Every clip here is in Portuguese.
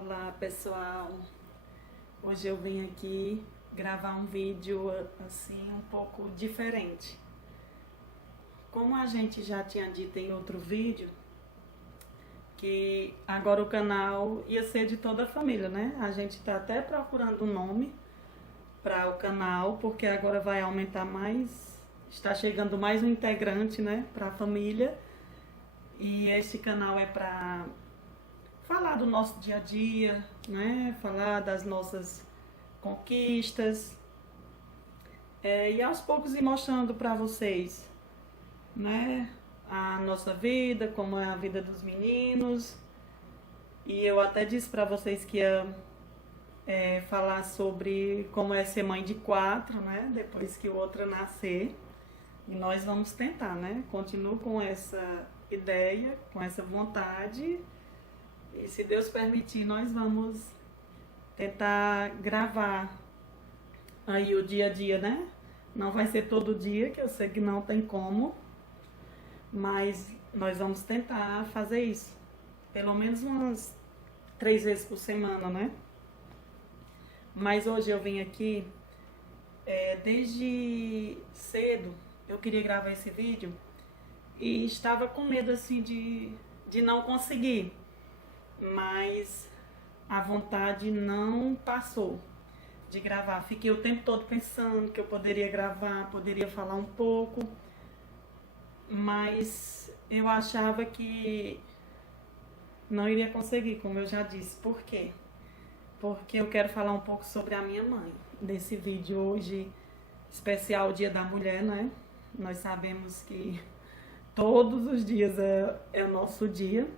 Olá pessoal, hoje eu vim aqui gravar um vídeo assim um pouco diferente. Como a gente já tinha dito em outro vídeo, que agora o canal ia ser de toda a família, né? A gente tá até procurando um nome para o canal, porque agora vai aumentar mais, está chegando mais um integrante, né, para a família. E esse canal é para falar do nosso dia a dia, né? Falar das nossas conquistas, e aos poucos ir mostrando para vocês, né? A nossa vida, como é a vida dos meninos. E eu até disse para vocês que ia falar sobre como é ser mãe de 4, né? Depois que o outro nascer. E nós vamos tentar, né? Continuo com essa ideia, com essa vontade. E se Deus permitir, nós vamos tentar gravar aí o dia a dia, né? Não vai ser todo dia, que eu sei que não tem como, mas nós vamos tentar fazer isso. Pelo menos umas 3 vezes por semana, né? Mas hoje eu vim aqui, desde cedo, eu queria gravar esse vídeo e estava com medo assim de não conseguir. Mas a vontade não passou de gravar. Fiquei o tempo todo pensando que eu poderia gravar, poderia falar um pouco, mas eu achava que não iria conseguir, como eu já disse. Por quê? Porque eu quero falar um pouco sobre a minha mãe. Nesse vídeo hoje, especial Dia da Mulher, né? Nós sabemos que todos os dias é o nosso dia.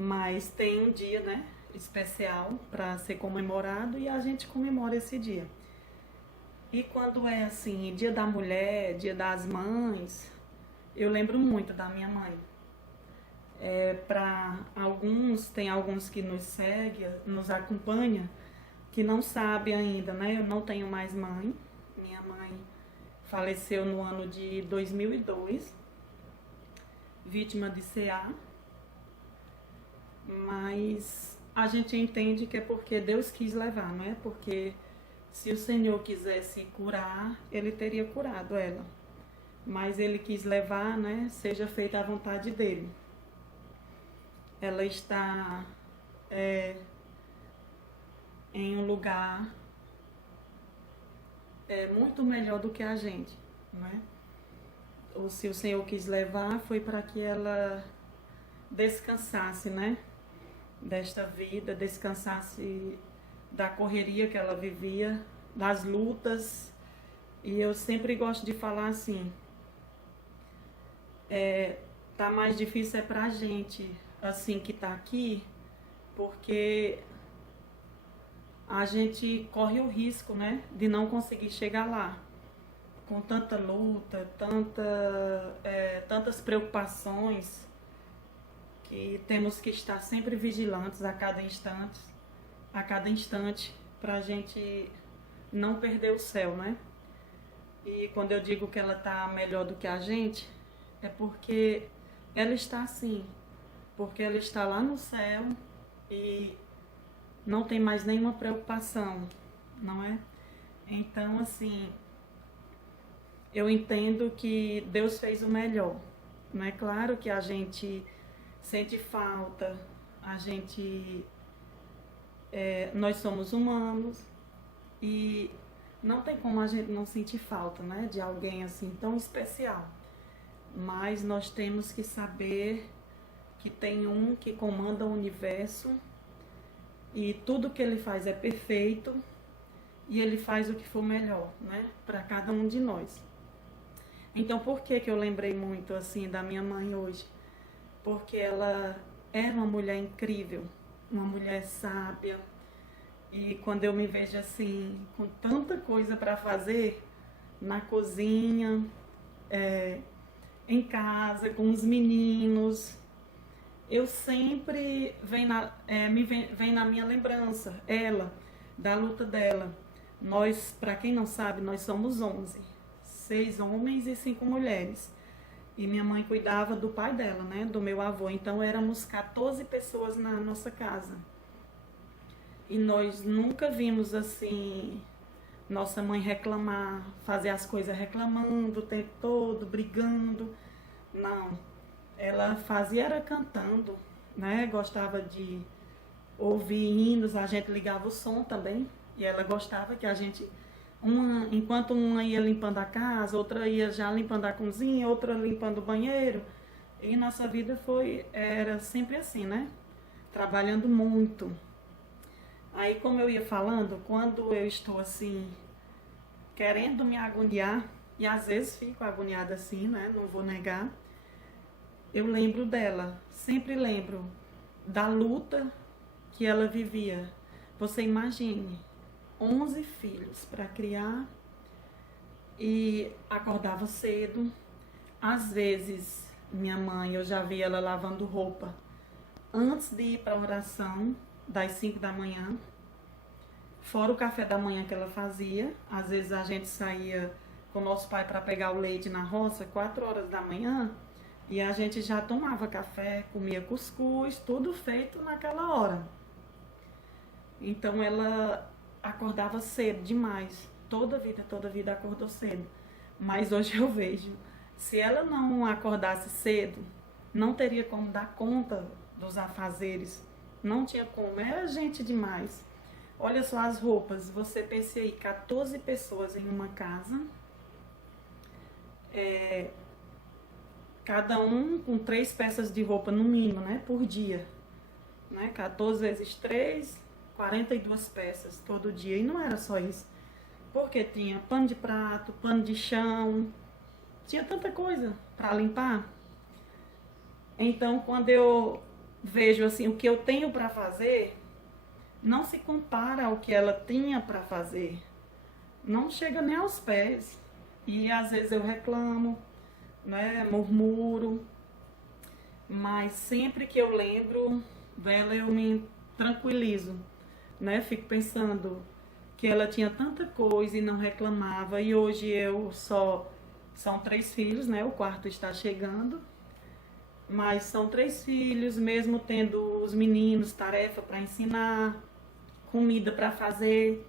Mas tem um dia, né, especial para ser comemorado e a gente comemora esse dia. E quando é assim, Dia da Mulher, Dia das Mães, eu lembro muito da minha mãe. Para alguns, tem alguns que nos seguem, nos acompanham, que não sabem ainda, né? Eu não tenho mais mãe. Minha mãe faleceu no ano de 2002, vítima de CA. Mas a gente entende que é porque Deus quis levar, não é? Porque se o Senhor quisesse curar, Ele teria curado ela. Mas Ele quis levar, né? Seja feita a vontade dEle. Ela está em um lugar muito melhor do que a gente, não é? Ou se o Senhor quis levar, foi para que ela descansasse, né? Desta vida, descansasse da correria que ela vivia, das lutas. E eu sempre gosto de falar assim, tá mais difícil pra gente, assim, que tá aqui, porque a gente corre o risco, né, de não conseguir chegar lá, com tanta luta, tantas preocupações, que temos que estar sempre vigilantes a cada instante, para a gente não perder o céu, né? E quando eu digo que ela está melhor do que a gente, é porque ela está assim, porque ela está lá no céu e não tem mais nenhuma preocupação, não é? Então, assim, eu entendo que Deus fez o melhor, não é? Claro que a gente sente falta, nós somos humanos e não tem como a gente não sentir falta, né, de alguém assim tão especial. Mas nós temos que saber que tem um que comanda o universo e tudo que ele faz é perfeito e ele faz o que for melhor, né, para cada um de nós. Então, por que eu lembrei muito assim da minha mãe hoje? Porque ela era uma mulher incrível, uma mulher sábia. E quando eu me vejo assim, com tanta coisa para fazer, na cozinha, em casa, com os meninos, eu sempre vem na minha lembrança, da luta dela. Nós, para quem não sabe, nós somos 11, 6 homens e 5 mulheres. E minha mãe cuidava do pai dela, né? Do meu avô. Então éramos 14 pessoas na nossa casa. E nós nunca vimos assim nossa mãe reclamar, fazer as coisas reclamando o tempo todo, brigando. Não. Ela fazia era cantando, né? Gostava de ouvir hinos, a gente ligava o som também. E ela gostava que a gente, enquanto uma ia limpando a casa, outra ia já limpando a cozinha, outra limpando o banheiro. E nossa vida era sempre assim, né? Trabalhando muito. Aí, como eu ia falando, quando eu estou assim, querendo me agoniar, e às vezes fico agoniada assim, né? Não vou negar. Eu lembro dela, sempre lembro da luta que ela vivia. Você imagine, 11 filhos para criar e acordava cedo. Às vezes, minha mãe, eu já vi ela lavando roupa antes de ir para a oração, das 5 da manhã. Fora o café da manhã que ela fazia. Às vezes a gente saía com o nosso pai para pegar o leite na roça, 4 horas da manhã, e a gente já tomava café, comia cuscuz, tudo feito naquela hora. Então ela acordava cedo demais. Toda vida acordou cedo. Mas hoje eu vejo, se ela não acordasse cedo, não teria como dar conta dos afazeres. Não tinha como, era gente demais. Olha só as roupas, você pensa aí, 14 pessoas em uma casa, cada um com 3 peças de roupa no mínimo, né, por dia. Né? 14 vezes 3, 42 peças todo dia. E não era só isso, porque tinha pano de prato, pano de chão, tinha tanta coisa para limpar. Então, quando eu vejo assim o que eu tenho para fazer, não se compara ao que ela tinha para fazer. Não chega nem aos pés. E às vezes eu reclamo, né, murmuro, mas sempre que eu lembro dela eu me tranquilizo, né? Fico pensando que ela tinha tanta coisa e não reclamava. E hoje são 3 filhos, né? O quarto está chegando. Mas são 3 filhos, mesmo tendo os meninos, tarefa para ensinar, comida para fazer.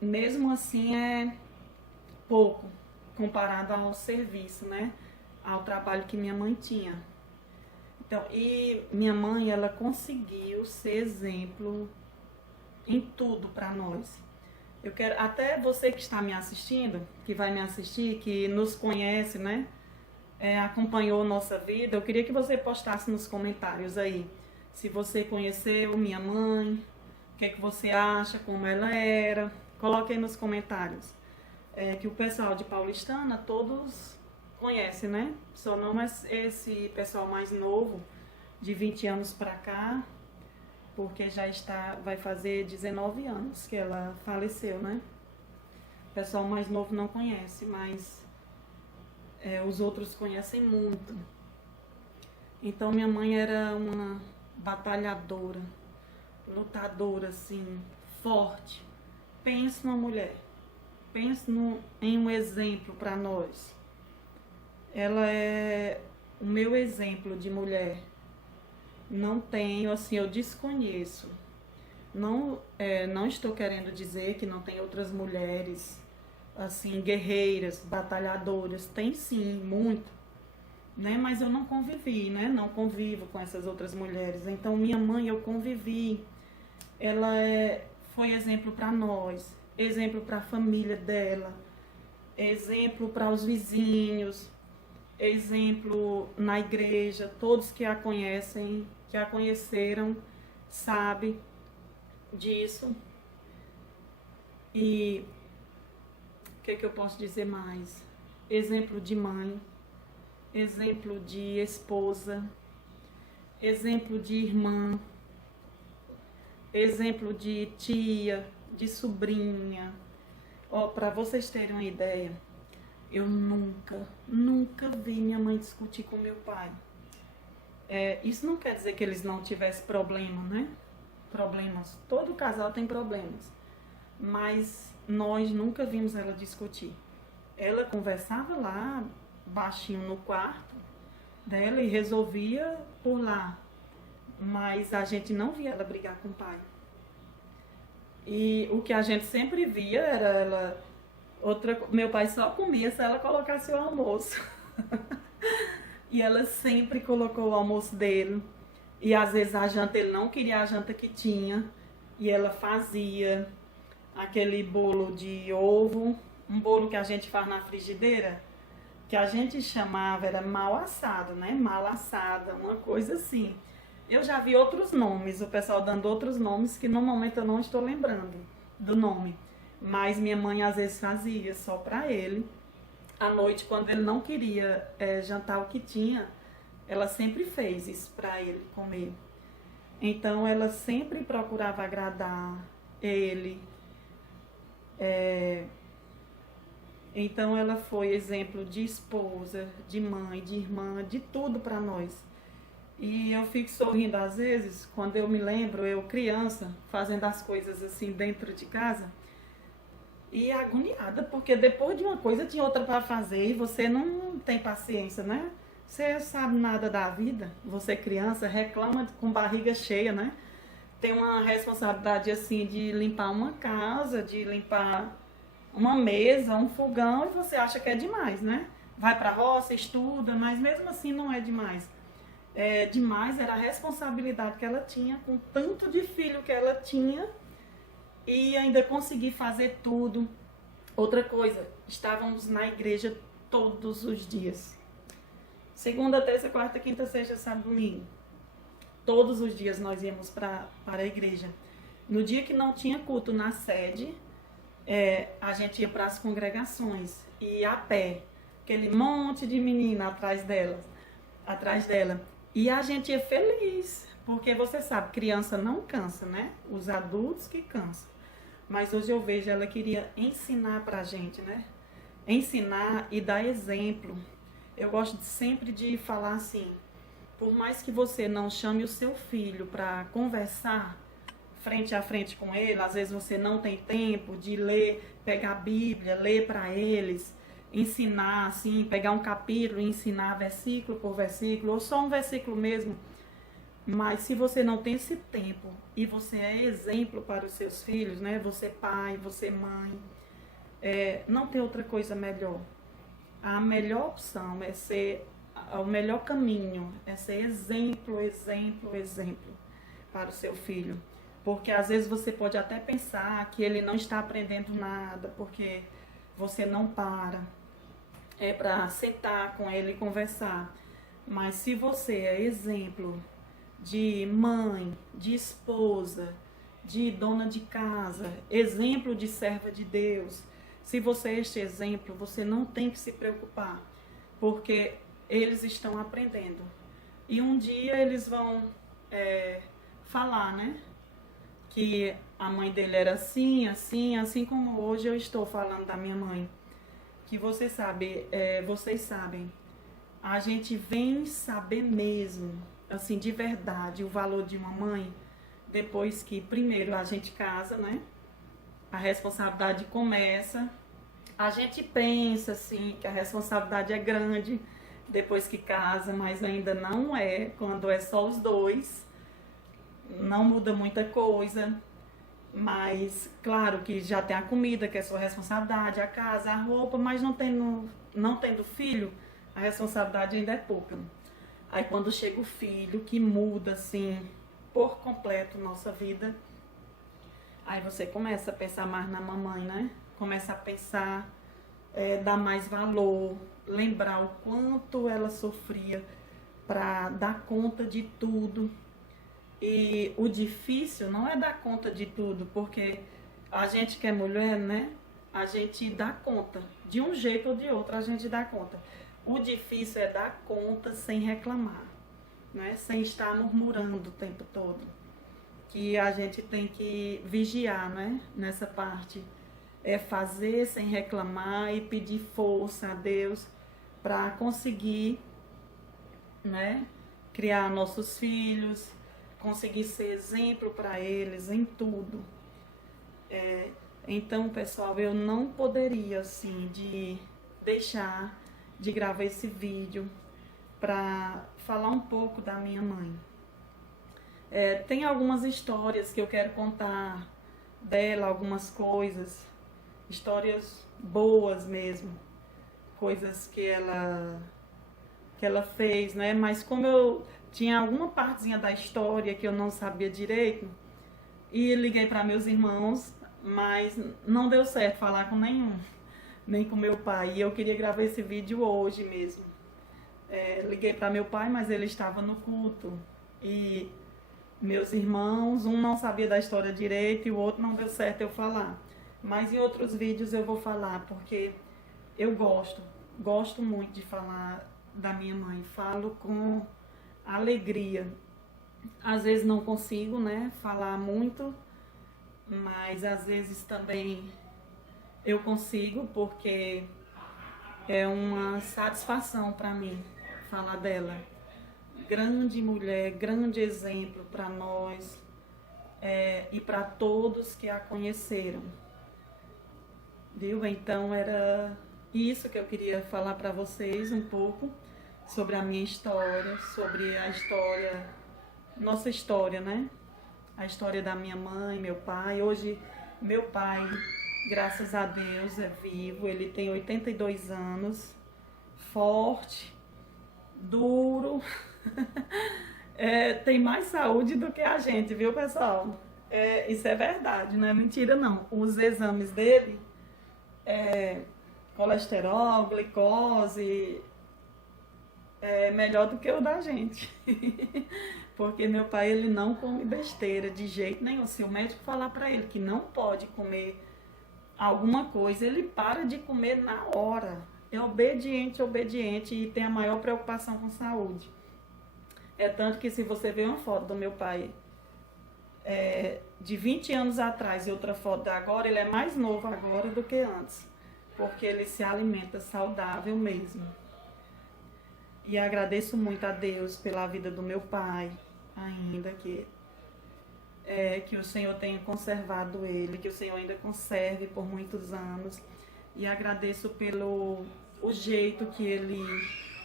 Mesmo assim é pouco comparado ao serviço, né? Ao trabalho que minha mãe tinha. Então, e minha mãe, ela conseguiu ser exemplo em tudo para nós. Eu quero, até você que está me assistindo, que vai me assistir, que nos conhece, né? Acompanhou nossa vida, eu queria que você postasse nos comentários aí, se você conheceu minha mãe, o que é que você acha, como ela era. Coloque aí nos comentários. Que o pessoal de Paulistana, todos conhecem, né? Só não esse pessoal mais novo, de 20 anos para cá, porque vai fazer 19 anos que ela faleceu, né? O pessoal mais novo não conhece, mas os outros conhecem muito. Então minha mãe era uma batalhadora, lutadora, assim, forte. Pense numa mulher, pense em um exemplo para nós. Ela é o meu exemplo de mulher. Não tenho, assim, eu desconheço. Não estou querendo dizer que não tem outras mulheres, assim, guerreiras, batalhadoras. Tem sim, muito, né? Mas eu não convivi, né? Não convivo com essas outras mulheres. Então, minha mãe, eu convivi. Ela foi exemplo para nós, exemplo para a família dela, exemplo para os vizinhos, exemplo na igreja. Todos que a conhecem, que a conheceram, sabem disso. E o que eu posso dizer mais? Exemplo de mãe, exemplo de esposa, exemplo de irmã, exemplo de tia, de sobrinha. Para vocês terem uma ideia, eu nunca vi minha mãe discutir com meu pai. Isso não quer dizer que eles não tivessem problema, né? Problemas. Todo casal tem problemas. Mas nós nunca vimos ela discutir. Ela conversava lá baixinho no quarto dela e resolvia por lá. Mas a gente não via ela brigar com o pai. E o que a gente sempre via era ela... meu pai só comia se ela colocasse o almoço. E ela sempre colocou o almoço dele. E às vezes a janta, ele não queria a janta que tinha. E ela fazia aquele bolo de ovo, um bolo que a gente faz na frigideira, que a gente chamava, era mal assado, né? Mal assada, uma coisa assim. Eu já vi outros nomes, o pessoal dando outros nomes, que no momento eu não estou lembrando do nome. Mas minha mãe às vezes fazia só para ele. À noite, quando ele não queria jantar o que tinha, ela sempre fez isso para ele comer. Então ela sempre procurava agradar ele. Então ela foi exemplo de esposa, de mãe, de irmã, de tudo para nós. E eu fico sorrindo às vezes, quando eu me lembro, eu criança, fazendo as coisas assim dentro de casa, e agoniada, porque depois de uma coisa tinha outra para fazer e você não tem paciência, né? Você sabe nada da vida, você criança, reclama com barriga cheia, né? Tem uma responsabilidade assim de limpar uma casa, de limpar uma mesa, um fogão, e você acha que é demais, né? Vai pra roça, estuda, mas mesmo assim não é demais. Demais era a responsabilidade que ela tinha com tanto de filho que ela tinha e ainda conseguir fazer tudo. Outra coisa, estávamos na igreja todos os dias. Segunda, terça, quarta, quinta, sexta, sábado, domingo. Todos os dias nós íamos para a igreja. No dia que não tinha culto na sede, a gente ia para as congregações e a pé, aquele monte de menina atrás dela. E a gente ia feliz, porque você sabe, criança não cansa, né? Os adultos que cansam. Mas hoje eu vejo, ela queria ensinar pra gente, né? Ensinar e dar exemplo. Eu gosto sempre de falar assim, por mais que você não chame o seu filho para conversar frente a frente com ele, às vezes você não tem tempo de ler, pegar a Bíblia, ler para eles, ensinar assim, pegar um capítulo e ensinar versículo por versículo, ou só um versículo mesmo. Mas se você não tem esse tempo e você é exemplo para os seus filhos, né? Você pai, você mãe, não tem outra coisa melhor. A melhor opção é ser, o melhor caminho é ser exemplo para o seu filho. Porque às vezes você pode até pensar que ele não está aprendendo nada, porque você não para para sentar com ele e conversar. Mas se você é exemplo de mãe, de esposa, de dona de casa, exemplo de serva de Deus, se você é este exemplo, você não tem que se preocupar, porque eles estão aprendendo. E um dia eles vão falar, né? Que a mãe dele era assim, assim, assim como hoje eu estou falando da minha mãe. Que você sabe, vocês sabem, a gente vem saber mesmo, assim, de verdade, o valor de uma mãe, depois que, primeiro, a gente casa, né? A responsabilidade começa. A gente pensa, assim, que a responsabilidade é grande depois que casa, mas ainda não é, quando é só os dois. Não muda muita coisa. Mas, claro que já tem a comida, que é sua responsabilidade, a casa, a roupa, mas não tendo filho, a responsabilidade ainda é pouca. Aí quando chega o filho, que muda, assim, por completo nossa vida, aí você começa a pensar mais na mamãe, né? Começa a pensar, dar mais valor, lembrar o quanto ela sofria para dar conta de tudo. E o difícil não é dar conta de tudo, porque a gente que é mulher, né? A gente dá conta. De um jeito ou de outro a gente dá conta. O difícil é dar conta sem reclamar, né? Sem estar murmurando o tempo todo. Que a gente tem que vigiar, né? Nessa parte. É fazer sem reclamar e pedir força a Deus para conseguir, né? Criar nossos filhos, conseguir ser exemplo para eles em tudo. Então, pessoal, eu não poderia, assim, de deixar de gravar esse vídeo para falar um pouco da minha mãe. Tem algumas histórias que eu quero contar dela, algumas coisas, histórias boas mesmo, coisas que ela fez, né? Mas como eu tinha alguma partezinha da história que eu não sabia direito, e liguei para meus irmãos, mas não deu certo falar com nenhum, nem com meu pai. E eu queria gravar esse vídeo hoje mesmo. Liguei para meu pai, mas ele estava no culto. E meus irmãos, um não sabia da história direito e o outro não deu certo eu falar. Mas em outros vídeos eu vou falar, porque eu gosto muito de falar da minha mãe. Falo com alegria. Às vezes não consigo, né, falar muito, mas às vezes também eu consigo, porque é uma satisfação para mim falar dela. Grande mulher, grande exemplo para nós e para todos que a conheceram. Viu? Então era isso que eu queria falar para vocês um pouco sobre a minha história, sobre a história, nossa história, né? A história da minha mãe, meu pai. Hoje, meu pai, graças a Deus, é vivo. Ele tem 82 anos, forte, duro. Tem mais saúde do que a gente, viu, pessoal? Isso é verdade, não é mentira, não. Os exames dele, colesterol, glicose, é melhor do que o da gente. Porque meu pai, ele não come besteira de jeito nenhum. Se o médico falar para ele que não pode comer alguma coisa, ele para de comer na hora. É obediente e tem a maior preocupação com saúde. Tanto que se você ver uma foto do meu pai de 20 anos atrás e outra foto de agora, ele é mais novo agora do que antes. Porque ele se alimenta saudável mesmo. E agradeço muito a Deus pela vida do meu pai, ainda que o Senhor tenha conservado ele, que o Senhor ainda conserve por muitos anos. E agradeço pelo o jeito que ele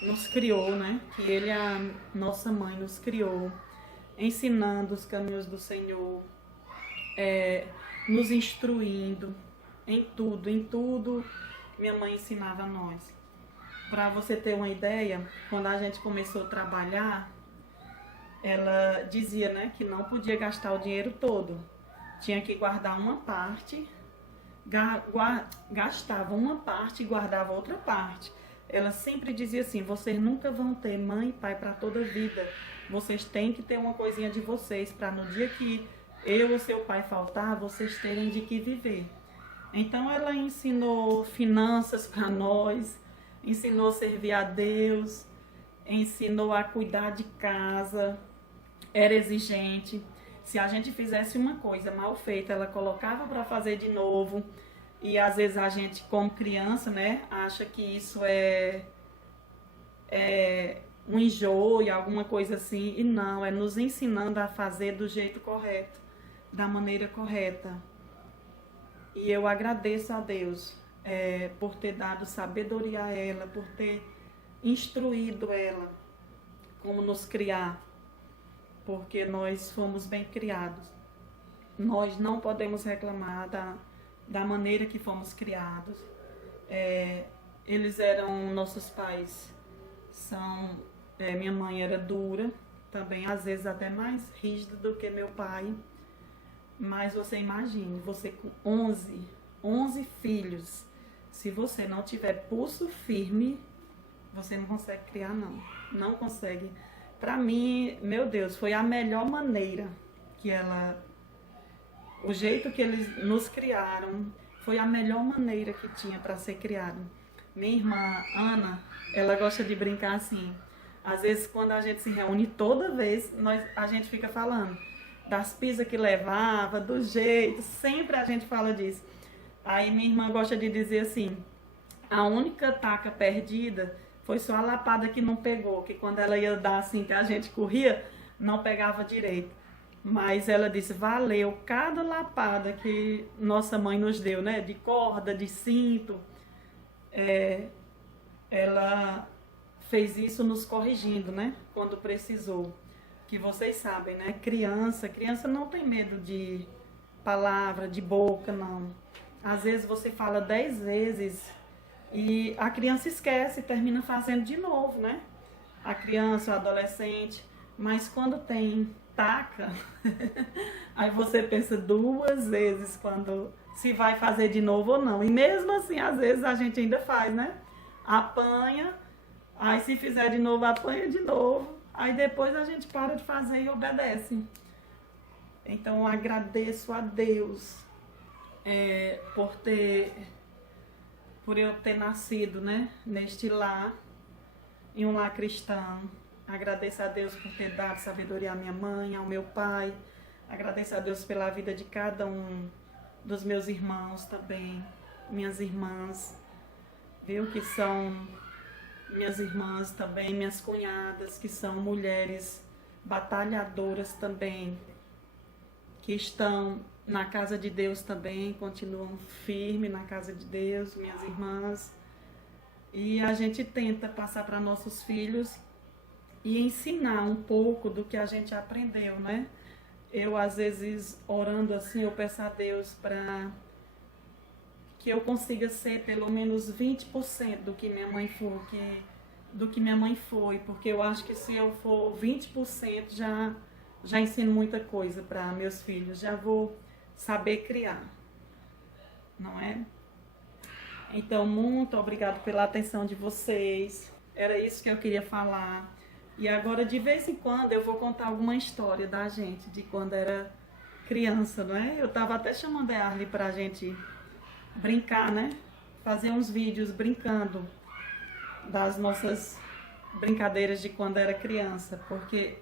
nos criou, né? Que ele, a nossa mãe, nos criou, ensinando os caminhos do Senhor, nos instruindo em tudo. Minha mãe ensinava a nós. Para você ter uma ideia, quando a gente começou a trabalhar, ela dizia, né, que não podia gastar o dinheiro todo. Tinha que guardar uma parte, gastava uma parte e guardava outra parte. Ela sempre dizia assim: vocês nunca vão ter mãe e pai para toda a vida. Vocês têm que ter uma coisinha de vocês, para no dia que eu ou seu pai faltar, vocês terem de que viver. Então ela ensinou finanças para nós, ensinou a servir a Deus, ensinou a cuidar de casa, era exigente. Se a gente fizesse uma coisa mal feita, ela colocava para fazer de novo. E às vezes a gente, como criança, né, acha que isso é um enjoo e alguma coisa assim. E não, é nos ensinando a fazer do jeito correto, da maneira correta. E eu agradeço a Deus por ter dado sabedoria a ela, por ter instruído ela como nos criar, porque nós fomos bem criados. Nós não podemos reclamar da maneira que fomos criados. Eles eram nossos pais. Minha mãe era dura, também às vezes até mais rígida do que meu pai. Mas você imagine, você com 11 filhos, se você não tiver pulso firme, você não consegue criar, não consegue. Para mim, meu Deus, foi a melhor maneira que o jeito que eles nos criaram, foi a melhor maneira que tinha para ser criado. Minha irmã Ana, ela gosta de brincar assim. Às vezes, quando a gente se reúne, toda vez a gente fica falando das pisas que levava, do jeito, sempre a gente fala disso. Aí minha irmã gosta de dizer assim: a única taca perdida foi só a lapada que não pegou, que quando ela ia dar assim, que a gente corria, não pegava direito. Mas ela disse: valeu cada lapada que nossa mãe nos deu, né? De corda, de cinto. ela fez isso nos corrigindo, né? Quando precisou. Que vocês sabem, né? Criança não tem medo de palavra, de boca, não. Às vezes você fala 10 vezes e a criança esquece e termina fazendo de novo, né? A criança, o adolescente. Mas quando tem taca, aí você pensa duas vezes quando se vai fazer de novo ou não. E mesmo assim, às vezes a gente ainda faz, né? Apanha, aí se fizer de novo, apanha de novo. Aí depois a gente para de fazer e obedece. Então eu agradeço a Deus por eu ter nascido, né, neste lar, em um lar cristão. Agradeço a Deus por ter dado sabedoria à minha mãe, ao meu pai. Agradeço a Deus pela vida de cada um dos meus irmãos também, minhas irmãs, viu, que são minhas irmãs também, minhas cunhadas, que são mulheres batalhadoras também, que estão na casa de Deus também, continuam firmes na casa de Deus, minhas irmãs. E a gente tenta passar para nossos filhos e ensinar um pouco do que a gente aprendeu, né? Eu, às vezes, orando assim, eu peço a Deus para que eu consiga ser pelo menos 20% do que minha mãe foi, porque eu acho que se eu for 20% já ensino muita coisa para meus filhos, já vou saber criar, não é? Então, muito obrigado pela atenção de vocês. Era isso que eu queria falar. E agora, de vez em quando, eu vou contar alguma história da gente, de quando era criança, não é? Eu estava até chamando a Arly para a gente brincar, né? Fazer uns vídeos brincando das nossas brincadeiras de quando era criança, porque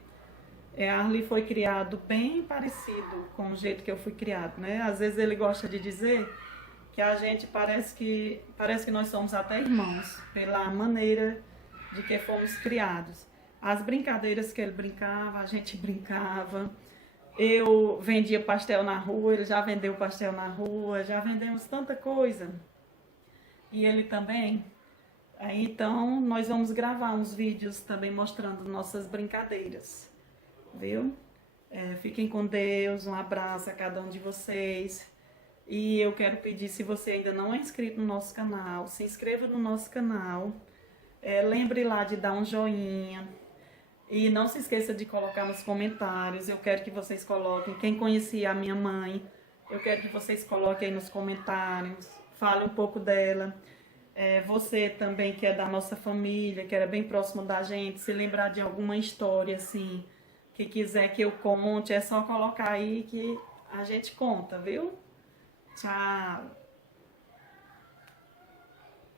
a Arly foi criado bem parecido com o jeito que eu fui criado, né? Às vezes ele gosta de dizer que a gente parece que nós somos até irmãos, pela maneira de que fomos criados. As brincadeiras que ele brincava, a gente brincava. Eu vendia pastel na rua, ele já vendeu pastel na rua, já vendemos tanta coisa. E ele também. Aí, então, nós vamos gravar uns vídeos também mostrando nossas brincadeiras, viu? Fiquem com Deus, um abraço a cada um de vocês. E eu quero pedir, se você ainda não é inscrito no nosso canal, se inscreva no nosso canal. Lembre lá de dar um joinha. E não se esqueça de colocar nos comentários. Eu quero que vocês coloquem. Quem conhecia a minha mãe, eu quero que vocês coloquem aí nos comentários. Fale um pouco dela. Você também que é da nossa família, que era bem próximo da gente, se lembrar de alguma história assim, que quiser que eu conte, é só colocar aí que a gente conta, viu? Tchau!